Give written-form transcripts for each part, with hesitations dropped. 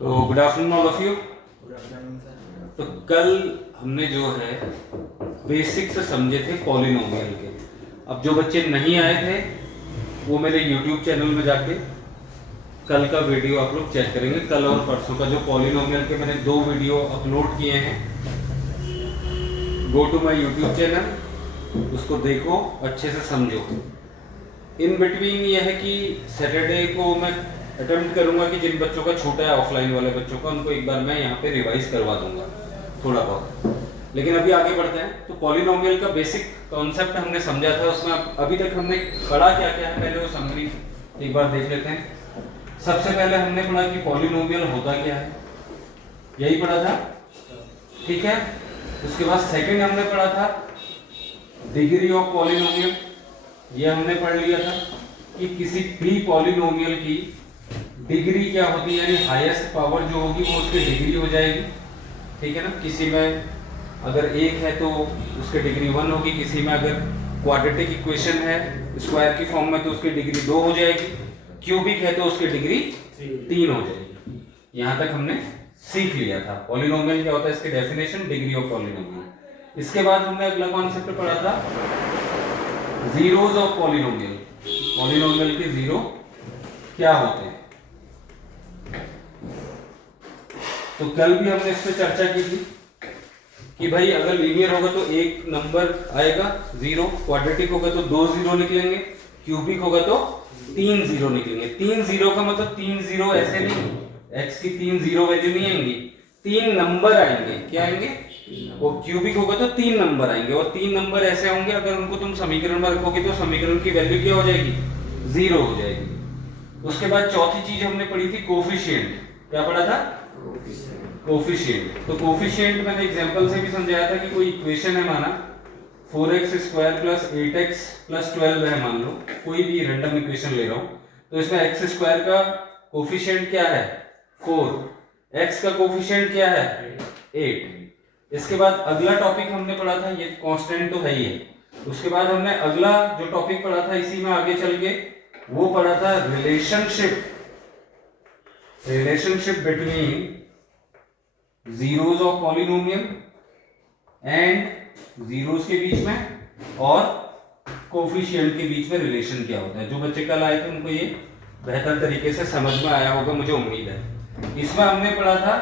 तो good afternoon all of you. तो कल हमने जो है बेसिक से समझे थे पॉलिनोमियल के। अब जो बच्चे नहीं आए थे वो मेरे यूट्यूब चैनल में जाके कल का वीडियो आप लोग चेक करेंगे। कल और परसों का जो पॉलिनोमियल के मैंने 2 वीडियो अपलोड किए हैं, go to my YouTube channel, उसको देखो, अच्छे से समझो। इन बिटवीन ये है कि सैटरडे को मैं अटेम्प्ट करूंगा कि जिन बच्चों का छोटा है ऑफलाइन वाले बच्चों का, उनको एक बार मैं यहाँ पे रिवाइज करवा दूंगा थोड़ा बहुत। लेकिन अभी आगे बढ़ते हैं। तो पॉलिनोमियल का बेसिक कॉन्सेप्ट हमने समझा था, उसमें अभी तक हमने पढ़ा क्या क्या है पहले वो समरी एक बार देख लेते हैं। सबसे पहले हमने पढ़ा कि पॉलिनोमियल होता क्या है, यही पढ़ा था, ठीक है। उसके बाद सेकंड हमने पढ़ा था डिग्री ऑफ पॉलिनोमियल, ये हमने पढ़ लिया था कि किसी भी पॉलिनोमियल की डिग्री क्या होती है, यानी हाईएस्ट पावर जो होगी वो उसकी डिग्री हो जाएगी, ठीक है ना। किसी में अगर 1 है तो उसकी डिग्री 1 होगी, किसी में अगर क्वाड्रेटिक इक्वेशन है स्क्वायर की फॉर्म में तो उसकी डिग्री 2 हो जाएगी, क्यूबिक है तो उसकी डिग्री 3 हो जाएगी। यहाँ तक हमने सीख लिया था पॉलिनोमियल क्या होता है, इसकी डेफिनेशन, डिग्री ऑफ पॉलिनोमियल। इसके बाद हमने अगला कॉन्सेप्ट पढ़ा था जीरोज ऑफ पॉलिनोमियल, पॉलिनोमियल के जीरो क्या होते हैं। तो कल भी हमने इस पे चर्चा की थी कि भाई अगर लीनियर होगा तो एक नंबर आएगा 0, क्वाड्रेटिक होगा तो 2 0 निकलेंगे, क्यूबिक होगा तो 3 0 निकलेंगे। 3 0 का मतलब 3 0 ऐसे नहीं, x की 3 0 वैल्यू नहीं आएंगी, 3 नंबर आएंगे। क्या आएंगे? वो क्यूबिक होगा तो 3 नंबर आएंगे, और 3 नंबर ऐसे होंगे अगर उनको तुम समीकरण में रखोगे तो समीकरण की वैल्यू क्या हो जाएगी? 0 हो जाएगी। उसके बाद चौथी चीज हमने पढ़ी थी कोफिशिएंट। क्या पढ़ा था? कोफिशिएंट। तो कोफिशिएंट मैंने एग्जांपल से भी समझाया था कि कोई इक्वेशन है, माना 4x² + 8x + 12 है, मान लो कोई भी रैंडम इक्वेशन ले रहा हूं, तो इसमें x² का कोफिशिएंट क्या है? 4, x का कोफिशिएंट क्या है? 8। इसके बाद अगला टॉपिक हमने पढ़ा था, ये कांस्टेंट तो है ही है। उसके बाद हमने अगला जो टॉपिक पढ़ा था, इसी में आगे चल के वो पढ़ा था relationship between zeros of polynomial and zeros के बीच में और कोफिशिएंट के बीच में रिलेशन क्या होता है। जो बच्चे कल आए थे उनको ये बेहतर तरीके से समझ में आया होगा, मुझे उम्मीद है। इसमें हमने पढ़ा था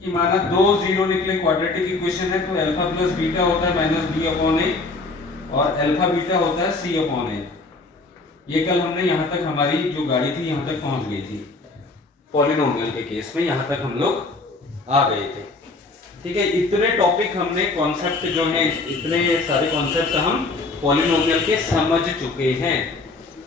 कि माना 2 0 निकले, क्वाड्रेटिक इक्वेशन है, तो अल्फा प्लस बीटा होता है -b/a और अल्फा बीटा होता है c/a। ये कल हमने यहाँ तक, हमारी जो गाड़ी थी यहाँ तक पहुंच गई थी पॉलिनोमियल के केस में, यहाँ तक हम लोग आ गए थे, ठीक है। इतने टॉपिक हमने, कॉन्सेप्ट जो है, इतने सारे कॉन्सेप्ट हम पॉलिनोमियल के समझ चुके हैं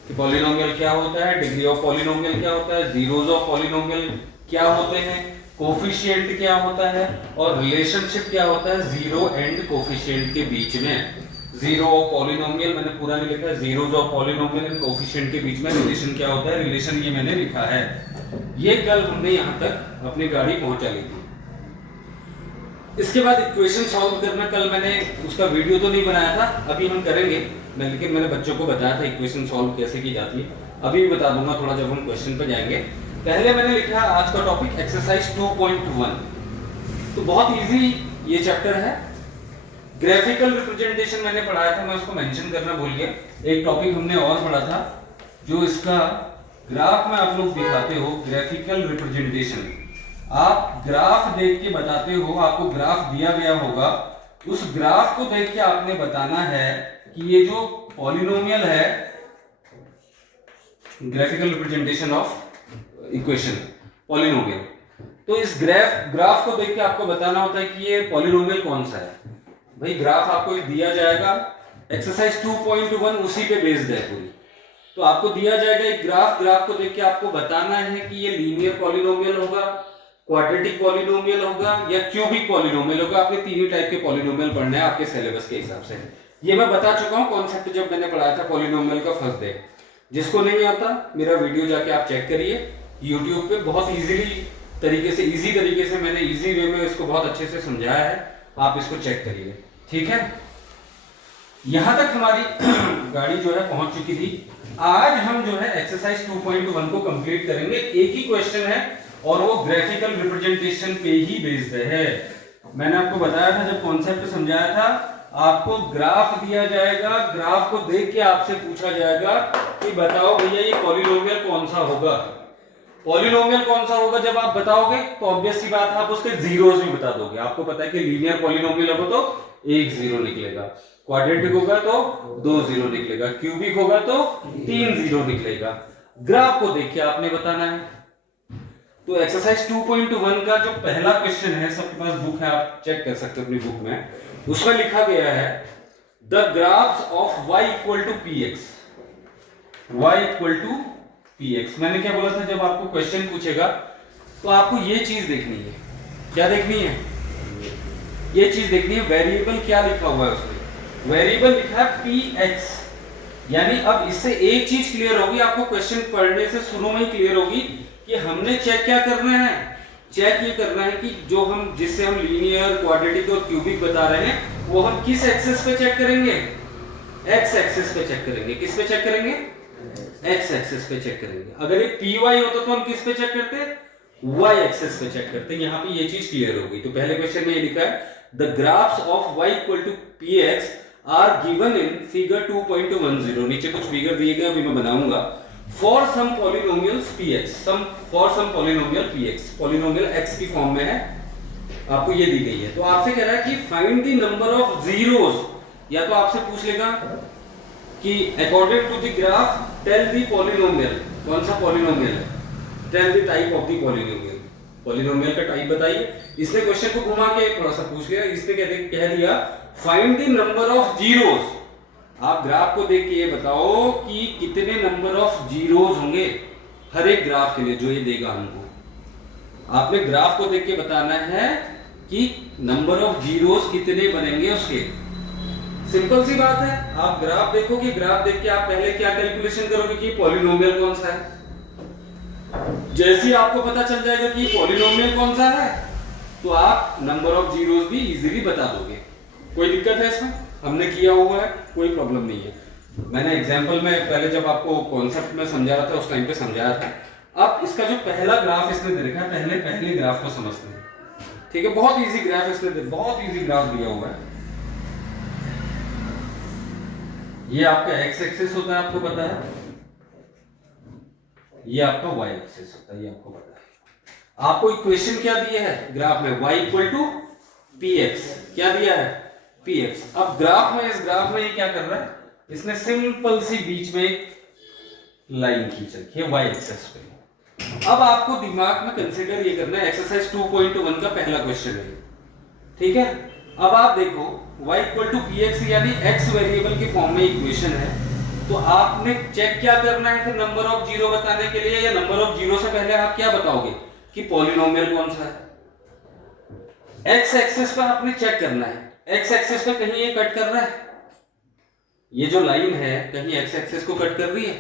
कि पॉलिनोमियल क्या होता है, डिग्री ऑफ पॉलिनोमियल क्या होता है, जीरोस ऑफ पॉलिनोमियल क्या होते हैं, कोफिशिएंट क्या होता है, और रिलेशनशिप क्या होता है जीरो एंड कोफिशिएंट के बीच में। जीरो ऑफ पॉलिनोमियल मैंने पूरा नहीं लिखा है, zeros of polynomial and coefficient के बीच में रिलेशन क्या होता है, रिलेशन ये मैंने लिखा है। ये कल हमने यहाँ तक अपनी गाड़ी पहुंचा ली थी। इसके बाद इक्वेशन सॉल्व करना, कल मैंने उसका वीडियो तो नहीं बनाया था, अभी हम करेंगे, लेकिन मैंने बच्चों को बताया था इक्वेशन सॉल्व कैसे की जाती है, अभी भी बता दूंगा थोड़ा जब हम क्वेश्चन पर जाएंगे। पहले मैंने लिखा है आज का टॉपिक एक्सरसाइज 2.1। तो बहुत इजी ये चैप्टर है। ग्राफिकल रिप्रेजेंटेशन मैंने पढ़ाया था, मैं उसको मेंशन करना भूल गया। एक टॉपिक हमने और पढ़ा था जो इसका ग्राफ में आप लोग दिखाते हो, ग्राफिकल रिप्रेजेंटेशन। आप ग्राफ देख के बताते हो, आपको ग्राफ दिया गया होगा, उस ग्राफ को देख के आपने बताना है कि ये जो पॉलिनोमियल है, graphical representation of equation polynomial, तो इस ग्राफ को देख के आपको बताना होता है कि ये पॉलिनोमियल कौन सा है। भाई ग्राफ आपको दिया जाएगा, एक्सरसाइज 2.1 उसी पे बेस्ड है पूरी। तो आपको दिया जाएगा एक ग्राफ को देख के आपको बताना है कि ये लीनियर पॉलिनोमियल होगा, क्वाड्रेटिक पॉलिनोमियल होगा या क्यूबिक पॉलिनोमियल होगा। आपने 3 ही टाइप के पॉलिनोमियल पढ़ने हैं आपके सिलेबस के हिसाब से। ये मैं बता चुका हूं कॉन्सेप्ट जब मैंने पढ़ाया था पॉलिनोमियल का फर्स्ट डे। जिसको नहीं आता मेरा वीडियो जाके आप चेक करिए यूट्यूब पे, बहुत इजी तरीके से मैंने इजी वे में इसको बहुत अच्छे से समझाया है, आप इसको चेक करिए, ठीक है। यहां तक हमारी गाड़ी जो है पहुंच चुकी थी। आज हम जो है एक्सरसाइज 2.1 को कंप्लीट करेंगे। एक ही क्वेश्चन है और वो ग्राफिकल रिप्रेजेंटेशन पे ही बेस्ड है। मैंने आपको बताया था जब कॉन्सेप्ट समझाया था, आपको ग्राफ दिया जाएगा, ग्राफ को देख के आपसे पूछा जाएगा कि बताओ भैया ये पॉलिनोमियल कौन सा होगा। पॉलिनोमियल कौन सा होगा जब आप बताओगे तो ऑब्वियस सी बात है आप उसके जीरोस भी बता दोगे। आपको पता है कि लीनियर पॉलिनोमियल होगा तो एक जीरो निकलेगा, क्वाड्रेटिक होगा तो 2 जीरो निकलेगा, क्यूबिक होगा तो 3 जीरो निकलेगा। ग्राफ को देख के आपने बताना है। तो एक्सरसाइज 2.1 का जो पहला क्वेश्चन है, सबके पास बुक है, आप चेक कर सकते हो अपनी बुक में, उसमें लिखा गया है the graphs of y equal to px, y equal to px। मैंने क्या बोला था, जब आपको क्वेश्चन पूछेगा तो आपको ये चीज देखनी है। क्या देखनी है? ये चीज देखनी है, वेरिएबल क्या लिखा हुआ है उसमें। वेरिएबल लिखा है px, यानी अब इससे एक चीज क्लियर होगी आपको, क्वेश्चन पढ़ने से शुरू में ही क्लियर होगी कि हमने चेक क्या करना है। चेक ये करना है कि जो हम जिससे हम लीनियर, क्वाड्रेटिक और क्यूबिक बता रहे हैं वो हम किस एक्सिस पे चेक करेंगे? एक्स एक्सिस पे चेक करेंगे। किस पे चेक करेंगे? एक्स एक्सिस पे चेक करेंगे। अगर ये py होता तो हम किस पे चेक करते? y एक्सिस पे चेक करते। यहाँ पे ये चीज क्लियर हो गई। तो पहले क्वेश्चन में ये लिखा है the graphs of y equal to px are given in figure 2.10। नीचे कुछ फिगर दिए गए, अभी मैं बनाऊंगा। For some polynomials px, for some polynomial px, polynomial x की फॉर्म में है, आपको ये दी गई है। तो आपसे कह रहा है कि find the number of zeros, या तो आपसे पूछ लेगा कि according to the graph tell the polynomial, कौन सा पॉलिनोमियल है, tell the type of the polynomial, polynomial का टाइप बताइए। इसने क्वेश्चन को घुमा के थोड़ा सा पूछ लिया, इसने कह दिया find the number of zeros. आप ग्राफ को देख के ये बताओ कि कितने नंबर ऑफ जीरोस होंगे हर एक ग्राफ के लिए जो ये देगा हमको। आपने ग्राफ को देख के बताना है कि नंबर ऑफ जीरोस कितने बनेंगे उसके। सिंपल सी बात है, आप ग्राफ देखोगे, ग्राफ देख के आप पहले क्या कैलकुलेशन करोगे कि पॉलिनोमियल कौन सा है। जैसे ही आपको पता चल जाएगा कि पॉलिनोमियल कौन सा है तो आप नंबर ऑफ जीरोस भी इजीली बता दोगे। कोई दिक्कत है इसमें? हमने किया हुआ है, कोई प्रॉब्लम नहीं है। मैंने एग्जांपल में पहले जब आपको कॉन्सेप्ट में समझा रहा था उस टाइम पे समझाया था। अब इसका जो पहला ग्राफ इसने दे रखा है, पहले ग्राफ को समझते हैं। ठीक है, बहुत इजी ग्राफ इसने बहुत इजी ग्राफ दिया हुआ है। ये आपका एक्स एक्सिस होता है, आपको पता है, ये आपका वाई एक्सिस होता है, ये आपको पता है। आपको इक्वेशन क्या दिया है ग्राफ में? y इक्वल टू px, क्या दिया है? px। अब ग्राफ में, इस ग्राफ में ये क्या कर रहा है, इसने सिंपल सी बीच में एक लाइन खींच रखी है y एक्सिस पे। अब आपको दिमाग में कंसीडर ये करना है, एक्सरसाइज 2.1 का पहला क्वेश्चन है, ठीक है। अब आप देखो y इक्वल टू px, यानी x वेरिएबल के फॉर्म में इक्वेशन है। तो आपने चेक क्या करना है फिर नंबर ऑफ जीरो बताने के लिए, या नंबर ऑफ जीरो से पहले आप क्या बताओगे कि पॉलिनोमियल कौन सा है। x एक्सिस पर आपने चेक करना है, x एक्सिस पे कहीं ये कट कर रहा है, ये जो लाइन है कहीं x एक्सिस को कट कर रही है?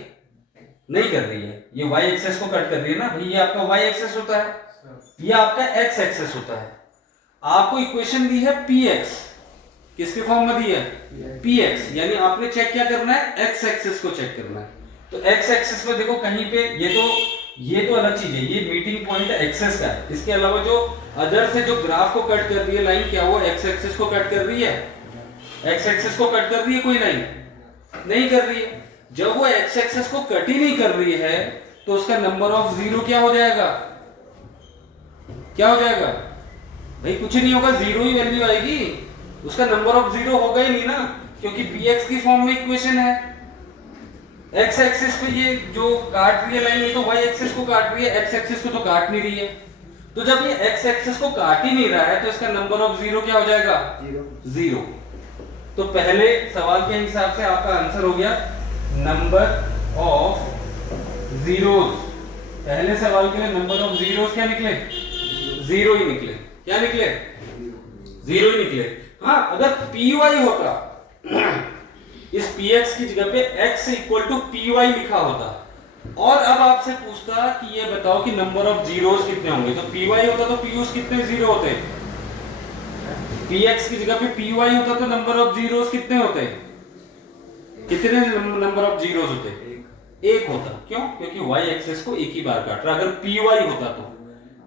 नहीं कर रही है, ये y एक्सिस को कट कर रही है ना भाई। ये आपका y एक्सिस होता है, ये आपका x एक्सिस होता है। आपको इक्वेशन दी है px, किसके फॉर्म में दी है? px, यानी आपने चेक क्या करना है? x एक्सिस को चेक करना है। तो x एक्सिस में देखो कहीं पे ये तो अलग चीज है, ये मीटिंग पॉइंट एक्सिस का है। इसके अलावा जो अदर से जो ग्राफ को कट कर रही है लाइन, क्या वो x एक्सिस को कट कर रही है? x एक्सिस को कट कर रही है कोई लाइन? नहीं कर रही है। जब वो x एक्सिस को कट ही नहीं कर रही है तो उसका नंबर ऑफ जीरो क्या हो जाएगा? क्या हो जाएगा भाई? कुछ नहीं होगा, जीरो ही वैल्यू आएगी, उसका नंबर ऑफ जीरो होगा ही नहीं ना, क्योंकि px की फॉर्म में इक्वेशन है। x एक्सिस पे ये जो काट रही है लाइन, ये तो y एक्सिस को काट रही है, x एक्सिस को तो काट नहीं रही है। तो जब ये x एक्सिस को काट ही नहीं रहा है तो इसका नंबर ऑफ जीरो क्या हो जाएगा? जीरो। तो पहले सवाल के हिसाब से आपका आंसर हो गया नंबर ऑफ जीरोस। पहले सवाल के लिए नंबर ऑफ जीरोस क्या निकले? जीरो ही निकले। क्या निकले? जीरो ही निकले। हाँ, अगर py होता, इस px की जगह पे x इक्वल टू py लिखा होता और अब आपसे पूछता कि ये बताओ कि नंबर ऑफ जीरोस कितने होंगे, तो py होता तो p's कितने जीरो होते? px की जगह पे py होता तो नंबर ऑफ जीरोस कितने होते? कितने नंबर ऑफ जीरोस होते? एक होता। क्यों? क्योंकि y एक्सिस को एक ही बार काट रहा। अगर py होता तो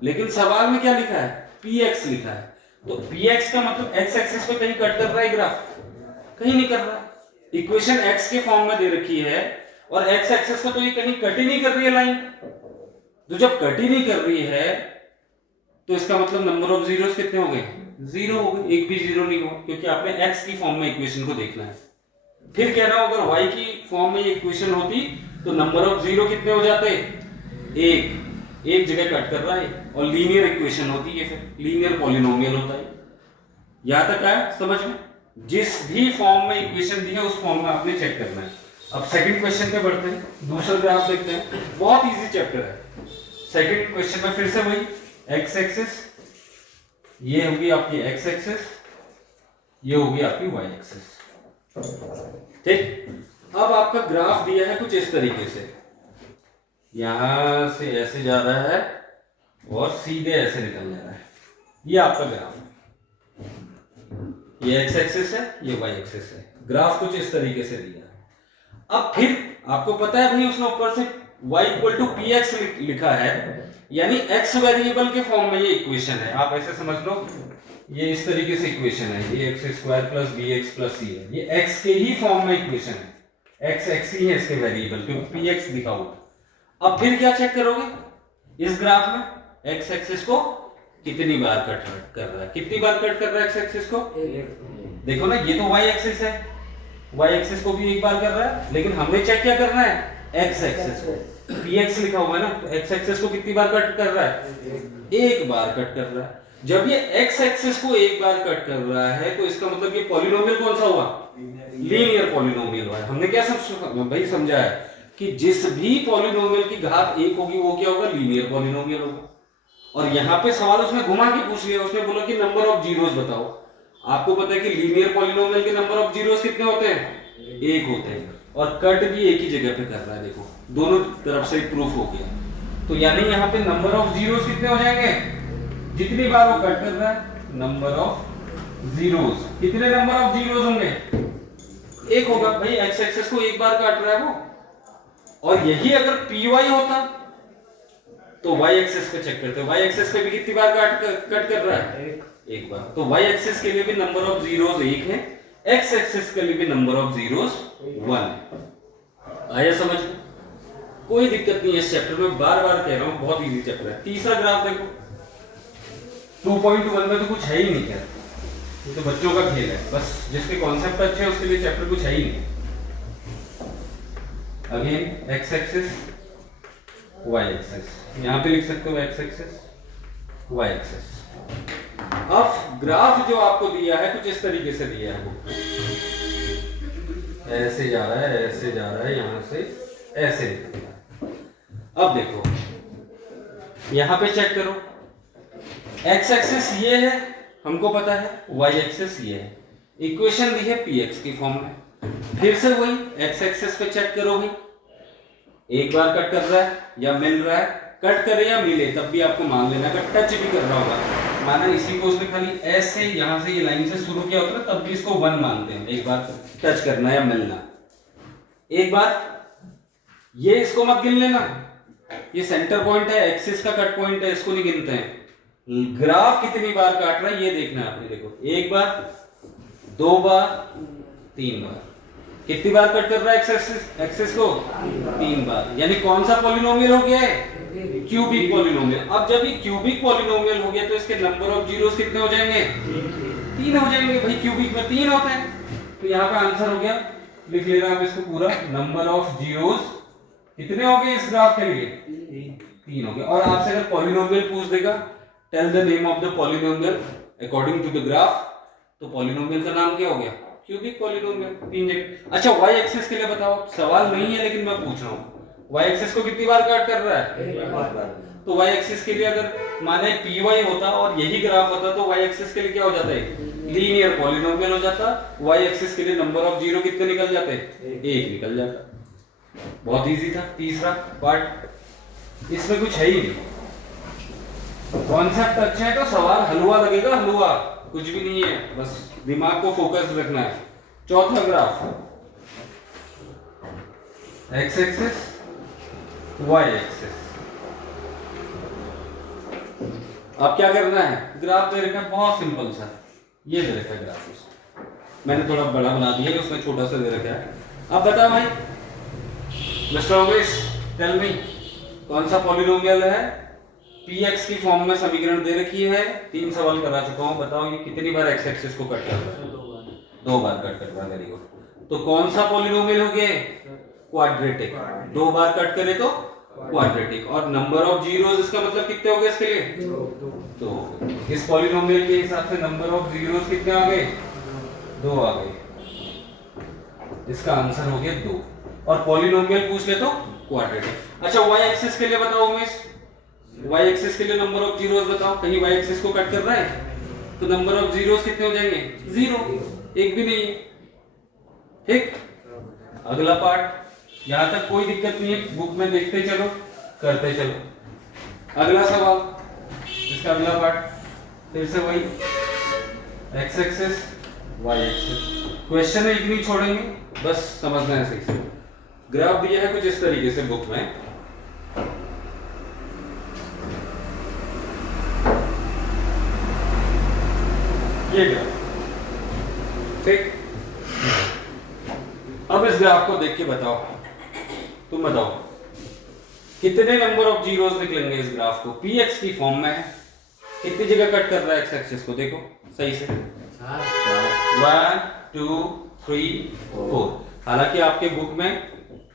लेकिन सवाल में क्या लिखा है, px लिखा है। तो px का मतलब x एक्सिस पे कहीं कट कर रहा है ग्राफ, कहीं नहीं कर रहा। इक्वेशन x के फॉर्म में दे रखी है और x एक्सिस को तो ये कहीं कट ही नहीं कर रही है लाइन। तो जब कट ही नहीं कर रही है तो इसका मतलब नंबर ऑफ जीरोस कितने हो गए, जीरो हो गए। एक भी जीरो नहीं हुआ, क्योंकि आपने x की फॉर्म में इक्वेशन को देखना है। फिर कह रहा हूं अगर y की फॉर्म में ये इक्वेशन होती तो नंबर ऑफ जीरो कितने हो जाते, एक जगह कट कर रहा है और लीनियर इक्वेशन होती है, फिर लीनियर पॉलिनोमियल होता है। यहां तक आया समझ में? जिस भी फॉर्म में इक्वेशन दी है उस फॉर्म में आपने चेक करना है। अब सेकंड क्वेश्चन पे बढ़ते हैं, दूसरा ग्राफ देखते हैं, बहुत इजी चैप्टर है। सेकंड क्वेश्चन में फिर से वही x एक्सिस, ये होगी आपकी x एक्सिस, ये होगी आपकी y एक्सिस। ठीक, अब आपका ग्राफ दिया है कुछ इस तरीके से, यहां से ऐसे जा रहा है और सीधे ऐसे निकल जा रहा है, ये आपका ग्राफ है। ये x एक्सिस है, ये y एक्सिस है। ग्राफ कुछ इस तरीके से दिया है। अब फिर आपको पता है भाई उसने ऊपर से y इक्वल टू px लिखा है, यानी x वेरिएबल के फॉर्म में ये इक्वेशन है। आप ऐसे समझ लो, ये इस तरीके से इक्वेशन है, ये x square plus bx plus c है, ये x के ही फॉर्म में इक्वेशन है। x ही है इसके वेरिएबल, क्योंकि px लिखा हुआ। अब फिर क्या चेक करोगे इस ग्राफ में, x एक्सिस को कितनी बार कट कर रहा है, कितनी बार कट कर रहा है x एक्सिस को। देखो ना, ये तो y एक्सिस है, y एक्सिस को भी एक बार कर रहा है, लेकिन हमने चेक क्या करना है, x एक्सिस को। px लिखा हुआ है ना, तो x एक्सिस को कितनी बार कट कर रहा है, एक बार कट कर रहा है। जब ये x एक्सिस को एक बार कट कर रहा है तो इसका मतलब ये पॉलिनोमियल कौन सा हुआ, लीनियर पॉलिनोमियल हुआ है। हमने क्या भाई समझा है कि जिस भी पॉलिनोमियल की घात एक होगी वो क्या होगा, लीनियर पॉलिनोमियल होगा। और यहाँ पे सवाल उसने घुमा के पूछ लिया, उसने बोला कि नंबर ऑफ जीरोस बताओ। आपको पता है कि लीनियर पॉलिनोमियल के नंबर ऑफ जीरोस कितने होते हैं, एक होते हैं, और कट भी एक ही जगह पे कर रहा है। देखो दोनों तरफ से प्रूफ हो गया। तो यानी यहाँ पे नंबर ऑफ जीरोस कितने हो जाएंगे, जितनी बार वो कट कर रहा है नंबर ऑफ जीरोस, कितने नंबर ऑफ जीरोस होंगे, एक होगा। भाई एक्स एक्सिस को एक बार काट रहा है वो, और यही अगर py होता तो y एक्सिस पे चेक करते, y एक्सिस पे भी कितनी बार कट कर रहा है, एक बार। तो y एक्सिस के लिए भी नंबर ऑफ जीरोस एक है, x एक्सिस के लिए भी नंबर ऑफ जीरोस 1 है। आया समझ में? कोई दिक्कत नहीं है इस चैप्टर में, बार बार कह रहा हूं बहुत इजी चैप्टर है। तीसरा ग्राफ देखो, 2.1 में तो कुछ है ही नहीं, क्या ये तो बच्चों का खेल है, बस जिसके कॉन्सेप्ट अच्छे हैं उसके लिए चैप्टर कुछ है ही नहीं। Again x axis y axis, यहां पे लिख सकते हो x एक्सिस y एक्सिस। अब ग्राफ जो आपको दिया है कुछ इस तरीके से दिया है, वो ऐसे जा रहा है, ऐसे जा रहा है, यहां से ऐसे निकल रहा है। अब देखो यहां पे चेक करो, x एक्सिस ये है हमको पता है, y एक्सिस ये है, इक्वेशन दी है px की फॉर्म में। फिर से वही x एक्सिस पे चेक करो भाई, एक बार कट कर रहा है या मिल रहा है, कट करे या मिले तब भी आपको मान लेना, अगर टच भी कर रहा होगा माना इसी को उसने खाली ऐसे यहां से ये लाइन से शुरू किया होता है तब भी इसको 1 मानते हैं, एक बार टच करना या मिलना। एक बार ये इसको मत गिन लेना, ये सेंटर पॉइंट है, एक्सिस का कट पॉइंट है, इसको नहीं गिनते हैं। ग्राफ कितनी बार काट रहा है ये देखना है आपने। देखो एक बार, दो बार, तीन बार, कितनी बार कट कर रहा है एक्सिस को, 3 बार। यानी कौन सा पॉलिनोमियल हो गया है, क्यूबिक पॉलिनोमियल। अब जब ये क्यूबिक पॉलिनोमियल हो गया तो इसके नंबर ऑफ जीरोस कितने हो जाएंगे, 3 हो जाएंगे। भाई क्यूबिक में 3 होते हैं, तो यहाँ पे आंसर हो गया, लिख लेना आप इसको पूरा, नंबर ऑफ जीरोस कितने हो गए इस ग्राफ के लिए, 3 हो गए। और आपसे अगर पॉलिनोमियल पूछ देगा, tell the name of the polynomial according to the graph, तो पॉलिनोमियल का नाम क्या हो गया, क्यूबिक पॉलिनोमियल। 3 जगह। अच्छा y एक्सिस के लिए बताओ, सवाल नहीं है लेकिन मैं पूछ रहा हूँ, y एक्सिस को कितनी बार काट कर रहा है, तो y एक्सिस के लिए अगर माने py होता और यही ग्राफ होता तो y एक्सिस के लिए क्या हो जाता है, लीनियर पॉलिनोमियल हो जाता। y एक्सिस के लिए नंबर ऑफ जीरो कितने निकल जाते, 1 निकल जाता। बहुत इजी था तीसरा पार्ट, इसमें कुछ है ही नहीं। कॉन्सेप्ट अच्छा है तो सवाल हलवा लगेगा, हलवा कुछ भी नहीं है, बस दिमाग को फोकस रखना है। चौथा graph, x axis y axis, अब क्या करना है, ग्राफ दे रखा है बहुत सिंपल सा, ये दे रखा है ग्राफ, उसको मैंने थोड़ा बड़ा बना दिया है, उसमें छोटा सा दे रखा है। अब बताओ भाई मिस्टर उमेश, टेल मी कौन सा पॉलिनोमियल है, px की फॉर्म में समीकरण दे रखी है, 3 सवाल करा चुका हूं, बताओ ये कितनी बार x एक्सिस को कट कर रहा है? 2 बार कट कर रहा है, वेरी गुड। तो कौन सा पॉलिनोमियल हो गया? क्वाड्रेटिक। 2 बार कट करे तो क्वाड्रेटिक। और नंबर ऑफ जीरोस इसका मतलब कितने हो गए इसके लिए? 2। इस पॉलिनोमियल के हिसाब से नंबर ऑफ जीरोस कितने आ गए? 2 आ गए। इसका आंसर हो गया 2। और पॉलिनोमियल पूछ ले तो क्वाड्रेटिक। अच्छा y एक्सिस के लिए बताओ उमेश, y एक्सिस के लिए नंबर ऑफ जीरोस बताओ, कहीं y एक्सिस को कट कर रहा है तो नंबर ऑफ जीरोस कितने हो जाएंगे? 0, एक भी नहीं है। ठीक, अगला पार्ट, यहां तक कोई दिक्कत नहीं है, बुक में देखते चलो करते चलो। अगला सवाल, इसका अगला पार्ट फिर से वही x axis y axis, question एक नहीं छोड़ेंगे, बस समझना है सही से। ग्राफ दिया है कुछ इस तरीके से बुक में, ये ग्राफ, ठीक। अब इस ग्राफ को देख के बताओ, तुम बताओ कितने नंबर ऑफ जीरोस निकलेंगे इस ग्राफ को? px की फॉर्म में है, कितनी जगह कट कर रहा है x एक्सिस को? देखो सही से, 1 2 3 4। हालांकि आपके बुक में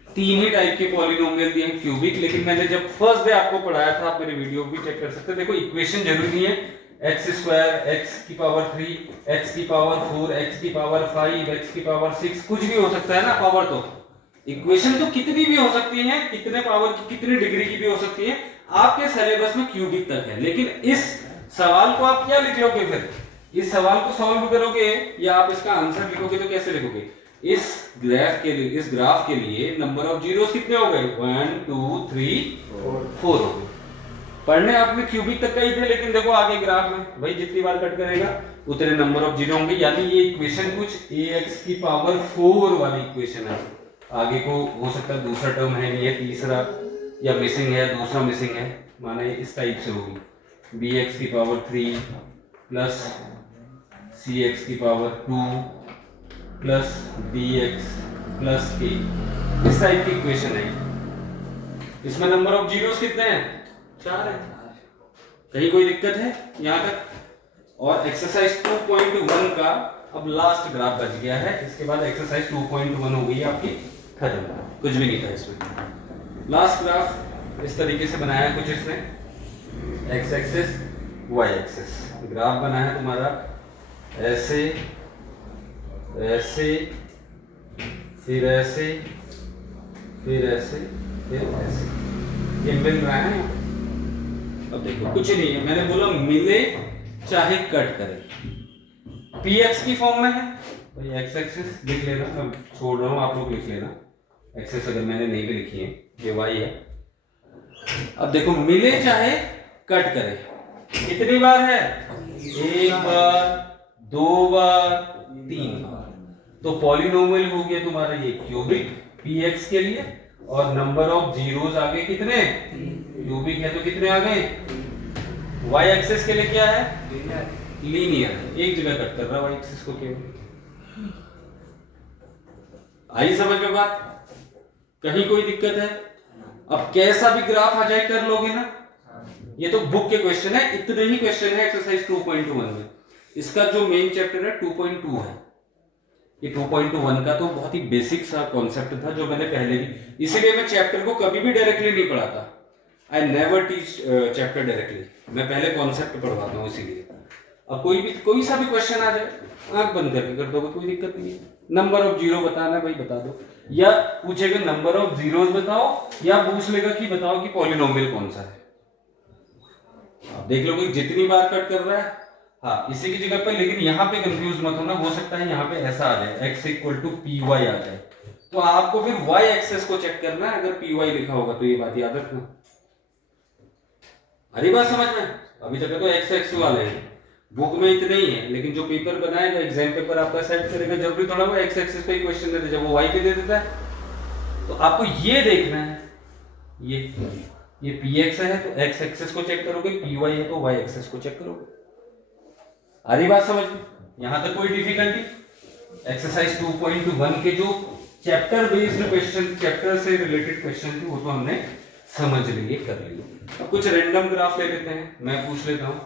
3 ही टाइप के पॉलिनोमियल दिए हैं क्यूबिक, लेकिन मैंने जब फर्स्ट डे आपको पढ़ाया था, आप मेरे वीडियो भी चेक कर सकते हैं। देखो इक्वेशन जरूरी नहीं है x स्क्वायर, x की पावर 3, x की पावर 4, x की पावर 5, x की पावर 6, कुछ भी हो सकता है ना पावर। तो इक्वेशन तो कितनी भी हो सकती है, कितने पावर की, कितनी डिग्री की भी हो सकती है, आपके सिलेबस में क्यूबिक तक है। लेकिन इस सवाल को आप क्या लिख लोगे? फिर इस सवाल को सॉल्व करोगे या आप इसका आंसर लिखोगे तो कैसे लिखोगे? इस ग्राफ के लिए, इस ग्राफ के लिए नंबर ऑफ जीरोस कितने हो गए? 1 2 3 4 हो गए। पढ़ने आपने क्यूबिक तक का ही थे, लेकिन देखो आगे ग्राफ में भाई जितनी बार कट करेगा उतने नंबर ऑफ जीरो होंगे, यानी ये इक्वेशन कुछ ax की पावर 4 वाली इक्वेशन है। आगे को हो सकता है दूसरा टर्म है नहीं है, तीसरा या मिसिंग है, दूसरा मिसिंग है, माने इस टाइप से होगी, bx की पावर 3 प्लस cx की power 2 plus dx plus k, इस टाइप की इक्वेशन है। इसमें नंबर ऑफ जीरोस कितने हैं? 4 है। कहीं कोई दिक्कत है यहां तक? और एक्सरसाइज 2.1 का अब लास्ट ग्राफ बच गया है, इसके बाद एक्सरसाइज 2.1 हो गई आपकी खत्म, कुछ भी नहीं था इसमें। लास्ट ग्राफ इस तरीके से बनाया कुछ इसने, x axis y axis, graph बना है तुम्हारा ऐसे ऐसे, फिर ऐसे, फिर ऐसे, फिर ऐसे, ये मिल रहा है। अब देखो कुछ नहीं है, मैंने बोला मिले चाहे कट करे, px की फॉर्म में है तो ये x एक्सिस लिख लेना, मैं छोड़ रहा हूं आप लोग लिख लेना, एक्सिस अगर मैंने नहीं भी लिखी है, ये y है। अब देखो मिले चाहे कट करे, कितनी बार है? 1 बार, 2 बार, 3 बार। तो पॉलिनोमियल हो गया तुम्हारा ये क्यूबिक px के लिए, और नंबर ऑफ जीरोस आ गए कितने? क्यूबिक है तो कितने आ गए? y एक्सिस के लिए क्या है? लीनियर है, एक जगह कट कर रहा है y एक्सिस को केवल। आई समझ में बात? कहीं कोई दिक्कत है? अब कैसा भी ग्राफ आ जाए कर लोगे ना, ये तो बुक के क्वेश्चन है, इतने ही क्वेश्चन है एक्सरसाइज 2.1 में। इसका जो मेन चैप्टर है 2.2 है, ये 2.1 का तो बहुत ही बेसिक सा कॉन्सेप्ट था जो मैंने पहले भी, इसीलिए मैं चैप्टर को कभी भी डायरेक्टली नहीं पढ़ाता। I never teach chapter directly, मैं पहले कॉन्सेप्ट पढ़वाता हूँ इसीलिए। अब कोई सा भी क्वेश्चन आ जाए आंख बंद करके कर दोगे, कोई दिक्कत नहीं है। नंबर ऑफ जीरो बताना है भाई बता दो, या पूछेगा नंबर ऑफ जीरोस बताओ, या पूछ लेगा कि बताओ कि पॉलिनोमियल कौन सा है। आप देख लोगे जितनी बार कट कर रहा है, हाँ इसी की जगह पे, लेकिन यहाँ पे कंफ्यूज मत होना, हो सकता है यहाँ पे ऐसा आ जाए x equal to P Y आ जाए, तो आपको फिर y एक्सेस को चेक करना है, अगर पी वाई लिखा होगा तो ये बात याद रखना। अरे बात समझ में? अभी तक तो x एक्स वाले हैं, बुक में इतने ही है, लेकिन जो पेपर बनाएगा एग्जाम पेपर आपका सेट करेगा, जब भी थोड़ा वो x एक्सेस पे ही क्वेश्चन देते, जब वो y पे दे देता है, तो आपको ये देखना है, ये ये px है तो x एक्सिस को चेक करोगे, py है तो y एक्सिस को चेक करोगे। आ रही बात समझ में? यहां तक कोई डिफिकल्टी? एक्सरसाइज 2.1 के जो चैप्टर बेस्ड क्वेश्चन, चैप्टर से रिलेटेड क्वेश्चन थे वो तो हमने समझ लिए, कर लिए। अब कुछ रैंडम ग्राफ ले लेते हैं, मैं पूछ लेता हूं।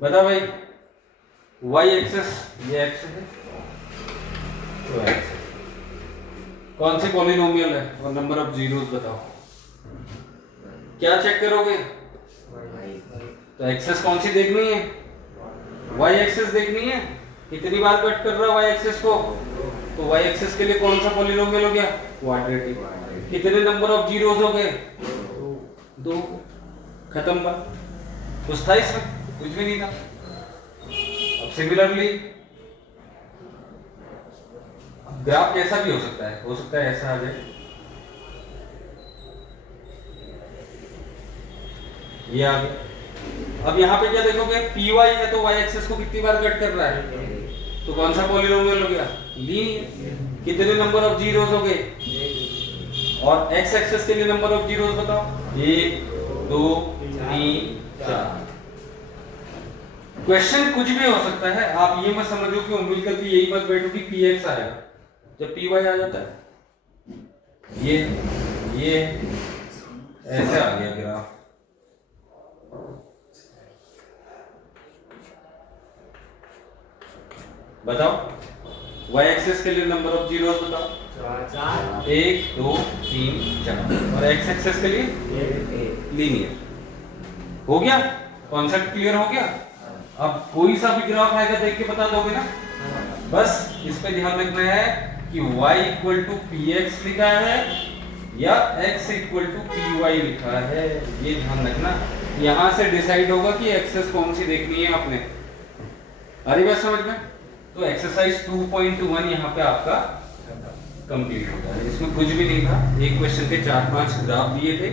बता भाई, y एक्सिस ये x है तो x है। कौन सी पॉलिनोमियल है और नंबर ऑफ जीरोस बताओ। क्या चेक करोगे? तो एक्सेस कौन सी देखनी है? y एक्सिस देखनी है। कितनी बार कट कर रहा है y एक्सिस को? तो y एक्सिस के लिए कौन सा पॉलिनोमियल हो गया? क्वाड्रेटिक। कितने नंबर ऑफ जीरोस हो गए? 2। खत्म बात। कुछ था इसमें? कुछ भी नहीं था। अब सिमिलरली ग्राफ कैसा भी हो सकता है ऐसा आ जाए, ये आ गया। अब यहाँ पे क्या देखोगे, py है तो y एक्सिस को कितनी बार कट कर रहा है? तो कौन सा पॉलिनोमियल हो गया? लीनियर। कितने नंबर ऑफ जीरोस हो गए? और x एक्सिस के लिए नंबर ऑफ जीरोस बताओ। 1 2 3 4। क्वेश्चन कुछ भी हो सकता है, आप ये मत समझो कि उम्मीद करके यही मत बैठो कि px आएगा जब py आ जाता है। ये ऐसे आ गया ग्राफ। बताओ y एक्सिस के लिए नंबर ऑफ जीरोस बताओ। 1 2 3 4। और x एक्सिस के लिए लीनियर। हो गया? कॉन्सेप्ट क्लियर हो गया? अब कोई सा भी ग्राफ आएगा देख के बता दोगे ना। बस इस पे ध्यान रखना है कि y इक्वल टू px लिखा है या x इक्वल टू py लिखा है, ये ध्यान रखना। यहां से डिसाइड होगा कि एक्सेस कौन सी देखनी है आपने। आ रही बात समझ में? तो एक्सरसाइज 2.1 यहाँ पे आपका कंप्लीट हो गया। इसमें कुछ भी नहीं था, एक क्वेश्चन के 4-5 ग्राफ दिए थे,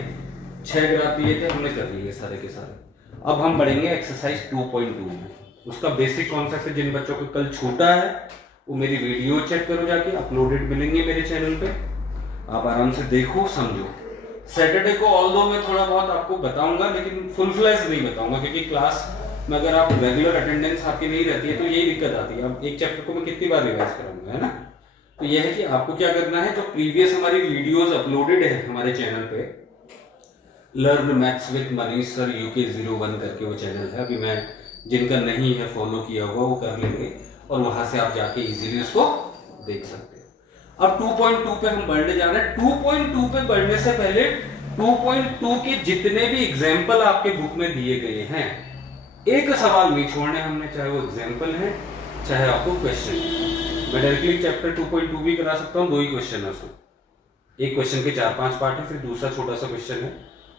6 ग्राफ दिए थे, हमने कर लिए सारे के सारे। अब हम बढ़ेंगे एक्सरसाइज 2.2 में। उसका बेसिक कॉन्सेप्ट जिन बच्चों को कल छूटा है वो मेरी वीडियो चेक करो जाके, अपलोडेड मिलेंगे मेरे चैनल पे, आप आराम से देखो समझो। सैटरडे को ऑल्दो मैं थोड़ा बहुत आपको बताऊंगा लेकिन फुल फ्लैश नहीं बताऊंगा, क्योंकि क्लास में अगर आप रेगुलर अटेंडेंस आपकी नहीं रहती है तो यही दिक्कत आती है। अब एक चैप्टर को मैं कितनी बार रिवाइज कराऊंगा, है ना? तो यह है कि आपको क्या करना है, जो प्रीवियस हमारी वीडियोस अपलोडेड है हमारे चैनल पे, learn maths with Manish sir UK01 करके वो चैनल है, अभी मैं जिनका नहीं है फॉलो किया होगा वो कर लेंगे और वहां से आप जाके इजीली उसको देख सकते हो। अब 2.2 पे हम बढ़ने जा रहे हैं। 2.2 पे बढ़ने से पहले 2.2 के जितने भी एग्जाम्पल आपके बुक में दिए गए हैं, एक सवाल नहीं छोड़ने हमने, चाहे वो एग्जाम्पल है चाहे आपको क्वेश्चन। मैं डायरेक्टली चैप्टर 2.2 भी करा सकता हूँ, 2 ही क्वेश्चन है उसमें। एक क्वेश्चन के 4-5 पार्ट है, फिर दूसरा छोटा सा क्वेश्चन है,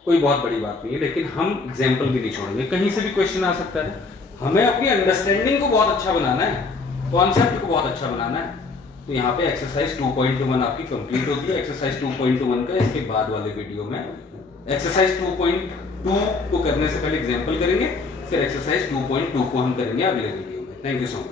कोई बहुत बड़ी बात नहीं है, लेकिन हम एग्जाम्पल भी नहीं छोड़ेंगे। कहीं से भी क्वेश्चन आ सकता है। हमें अपनी अंडरस्टैंडिंग को बहुत अच्छा बनाना है, कॉन्सेप्ट को बहुत अच्छा बनाना है। तो यहाँ पे एक्सरसाइज 2.1 आपकी कंप्लीट होती है। एक्सरसाइज 2.1 का इसके बाद वाले वीडियो में एक्सरसाइज 2.2 को करने से पहले एग्जाम्पल करेंगे, फिर एक्सरसाइज 2.2 को हम करेंगे अगले वीडियो में। Thank you so much.